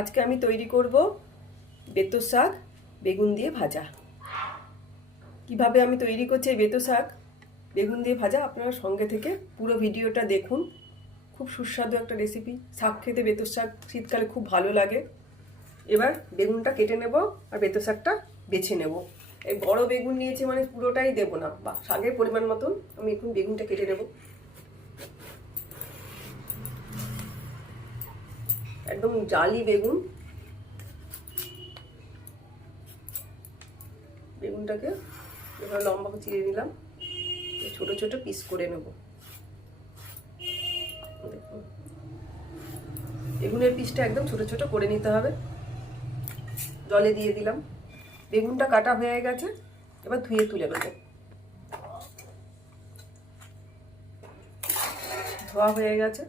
আজকে আমি তৈরি করব বেতো শাক বেগুন দিয়ে ভাজা। কিভাবে আমি তৈরি করছি এই বেতো শাক বেগুন দিয়ে ভাজা, আপনারা সঙ্গে থেকে পুরো ভিডিওটা দেখুন। খুব সুস্বাদু একটা রেসিপি। শাক খেতে বেতো শাক শীতকালে খুব ভালো লাগে। এবার বেগুনটা কেটে নেব আর বেতো শাকটা বেছে নেব। এই বড় বেগুন নিয়েছি মানে পুরোটাই দেবো না, বা শাকের পরিমাণ মতন আমি এখন বেগুনটা কেটে নেব। একদম জালি বেগুন। বেগুনটাকে এবার লম্বা করে চিড়ে নিলাম, ছোট ছোট পিস করে নেব। বেগুনের পিসটা একদম ছোট ছোট করে নিতে হবে। জলে দিয়ে দিলাম। বেগুনটা কাটা হয়ে গেছে, এবার ধুয়ে তুলে নেব। ধোয়া হয়ে গেছে,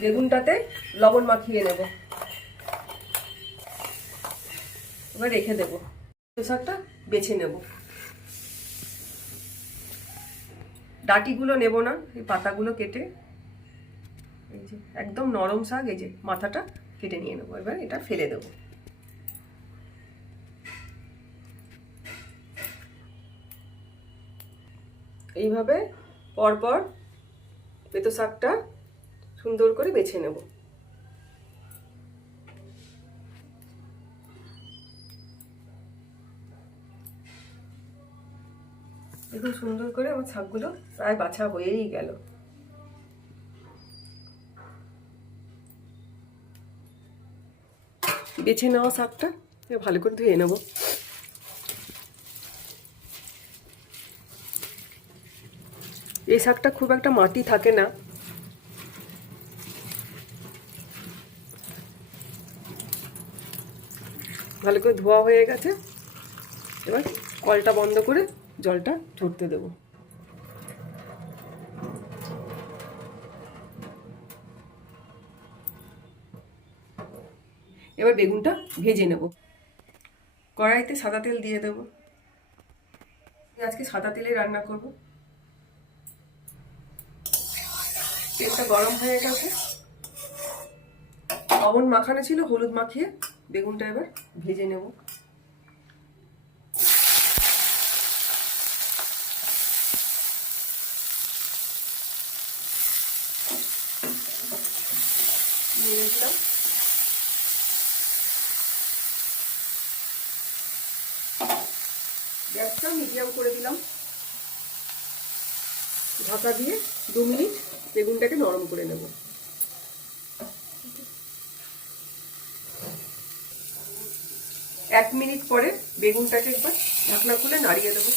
বেগুনটাতে লবণ মাখিয়ে নেব। এবার রেখে দেবো। শাকটা বেছে নেব। ডাঁটিগুলো নেব না, এই পাতাগুলো কেটে, এই যে একদম নরম শাক, এই যে মাথাটা কেটে নিয়ে নেবো। এবার এটা ফেলে দেবো। এইভাবে পরপর বেতো শাকটা সুন্দর করে বেছে নেব। দেখুন সুন্দর করে আমার শাকগুলো প্রায় বাছা হয়েই গেল। বেছে নেওয়া শাকটা ভালো করে ধুয়ে নেব। এই শাকটা খুব একটা মাটি থাকে না, ভালো করে ধোয়া হয়ে গেছে। এবার কলটা বন্ধ করে জলটা ঝরতে দেব। এবার বেগুনটা ভেজে নেব। কড়াইতে সাদা তেল দিয়ে দেব। আজকে সাদা তেলে রান্না করব। তেলটা গরম হয়ে গেছে, লবণ মাখানো ছিল, হলুদ মাখিয়ে বেগুনটা এবার ভেজে নেব। নিয়ে দিলাম। গ্যাসটা মিডিয়াম করে দিলাম। ঢাকা দিয়ে 2 মিনিট বেগুনটাকে নরম করে নেব। 1 মিনিট পরে বেগুনটাকে একবার ঢাকনা খুলে নাড়িয়ে দেবো।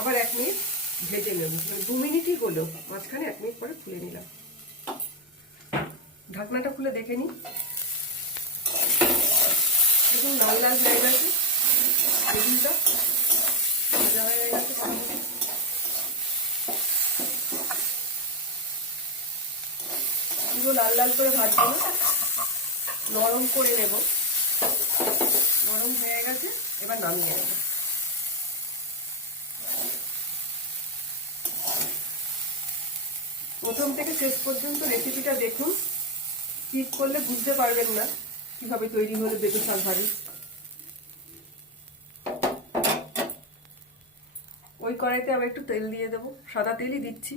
আবার 1 মিনিট ভেজে নেব। 2 মিনিটই হলো, মাঝখানে 1 মিনিট পরে খুলে নিলাম। ঢাকনাটা খুলে দেখে নিই। দেখুন লাল লাল হয়ে গেছে বেগুনটা, ভাজা হয়ে গেছে। পুরো লাল লাল করে ভাজবো না, নরম করে নেব। নরম হয়ে গেছে, এবার নামিয়ে নেব। প্রথম থেকে শেষ পর্যন্ত রেসিপিটা দেখুন। স্কিপ করলে বুঝতে পারবেন না কিভাবে তৈরি হলো বেতো শাক ভাজি। ওই কড়াইতে আবার একটু তেল দিয়ে দেবো, সাদা তেলই দিচ্ছি।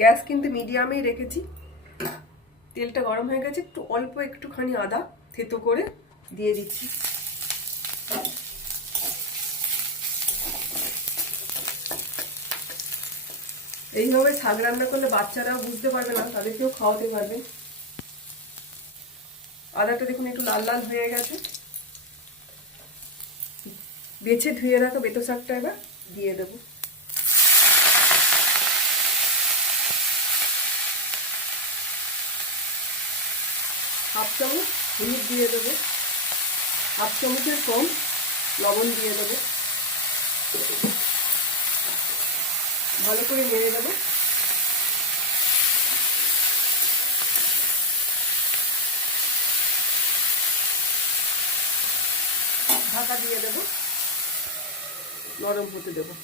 গ্যাস কিন্তু মিডিয়ামেই রেখেছি। তেলটা গরম হয়ে গেছে, একটু অল্প একটুখানি আদা থেতো করে দিয়ে দিচ্ছি। এইভাবে শাক রান্না করলে বাচ্চারাও বুঝতে পারবে না, তাদেরকেও খাওয়াতে পারবেন। আদাটা দেখুন একটু লাল লাল হয়ে গেছে। বেছে ধুয়ে রাখা বেতো শাকটা এবার দিয়ে দেব। হাফ চামচ হলুদ দিয়ে দেবো, হাফ চামচের কম লবণ দিয়ে দেবো। ভালো করে নেড়ে দেবো। দিয়ে দেবো, নরম হতে দেবো।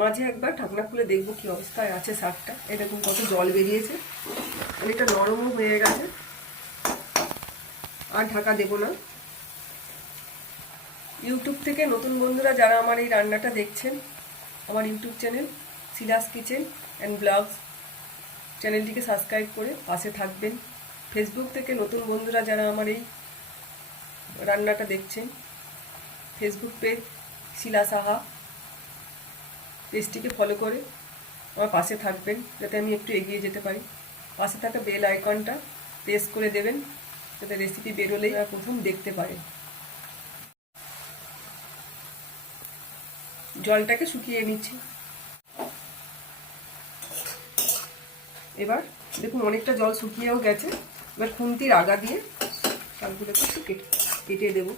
মাঝে একবার ঢাকনা খুলে দেখবো কি অবস্থায় আছে শাকটা। এরকম কত জল বেরিয়েছে, অনেকটা নরমও হয়ে গেছে। আর ঢাকা দেবো না। ইউটিউব থেকে নতুন বন্ধুরা যারা আমার এই রান্নাটা দেখছেন, আমার YouTube channel Shila's kitchen and blogs চ্যানেলটিকে সাবস্ক্রাইব করে পাশে থাকবেন। ফেসবুক থেকে নতুন বন্ধুরা যারা আমার এই রান্নাটা দেখছেন, ফেসবুক পেজ শিলা সাহা পেজটিকে ফলো করে আমার পাশে থাকবেন, যাতে আমি একটু এগিয়ে যেতে পারি। পাশে থাকা বেল আইকনটা প্রেস করে দেবেন, যাতে রেসিপি বেরোলেই প্রথম দেখতে পারেন। জলটাকে শুকিয়ে নিচ্ছি। এবার দেখুন অনেকটা জল শুকিয়েও গেছে। এবার খুন্তির আগা দিয়ে শাকগুলোকে একটু কেটে দেবো,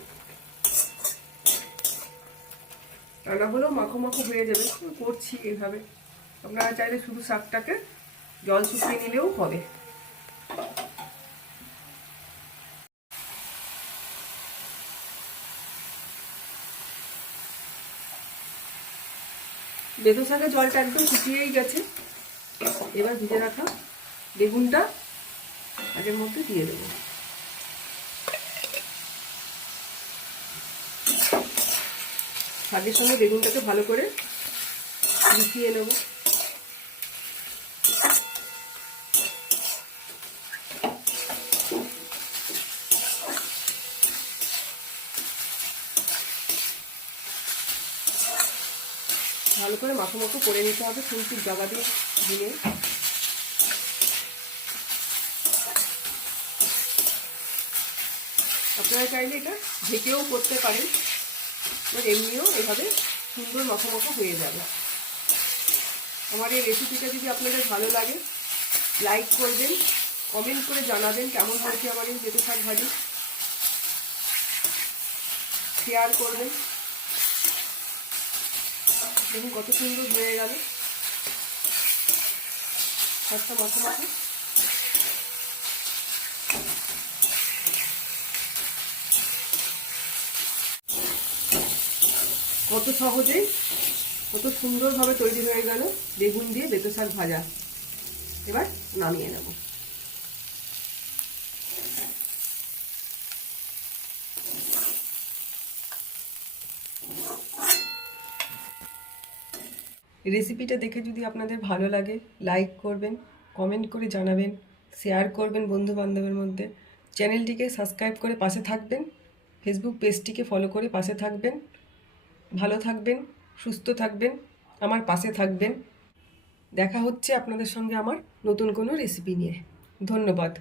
রান্না হলেও মাখো মাখো হয়ে যাবে। করছি এইভাবে, আপনারা চাইলে শুধু শাকটাকে জল শুকিয়ে নিলেও হবে। বেগুন শাকের জলটা একদম শুকিয়েই গেছে। এবার ভিজে রাখা বেগুনটা আগের মধ্যে দিয়ে দেবো। শাকের সঙ্গে বেগুনটাকে ভালো করে মিশিয়ে নেব। ভালো করে মাখো মাখো করে নিতে হবে খুন্তির জগা দিয়ে ভেঙে। আপনারা চাইলে এটা ঢেকেও করতে পারেন, এবার এমনিও এভাবে সুন্দর মাখো মাখো হয়ে যাবে। আমার এই রেসিপিটা যদি আপনাদের ভালো লাগে লাইক করবেন, কমেন্ট করে জানাবেন কেমন হয়েছে আমার এই বেগুন শাক ভাজি, শেয়ার করবেন। দেখুন কত সুন্দর হয়ে গেল শাকটা মাখো মাখো। কত সহজেই কত সুন্দরভাবে তৈরি হয়ে গেল বেগুন দিয়ে বেতো শাক ভাজা। এবার নামিয়ে নেব। রেসিপিটা দেখে যদি আপনাদের ভালো লাগে লাইক করবেন, কমেন্ট করে জানাবেন, শেয়ার করবেন বন্ধু বান্ধবের মধ্যে। চ্যানেলটিকে সাবস্ক্রাইব করে পাশে থাকবেন, ফেসবুক পেজটিকে ফলো করে পাশে থাকবেন। ভালো থাকবেন, সুস্থ থাকবেন, আমার পাশে থাকবেন। দেখা হচ্ছে আপনাদের সঙ্গে আমার নতুন কোনো রেসিপি নিয়ে। ধন্যবাদ।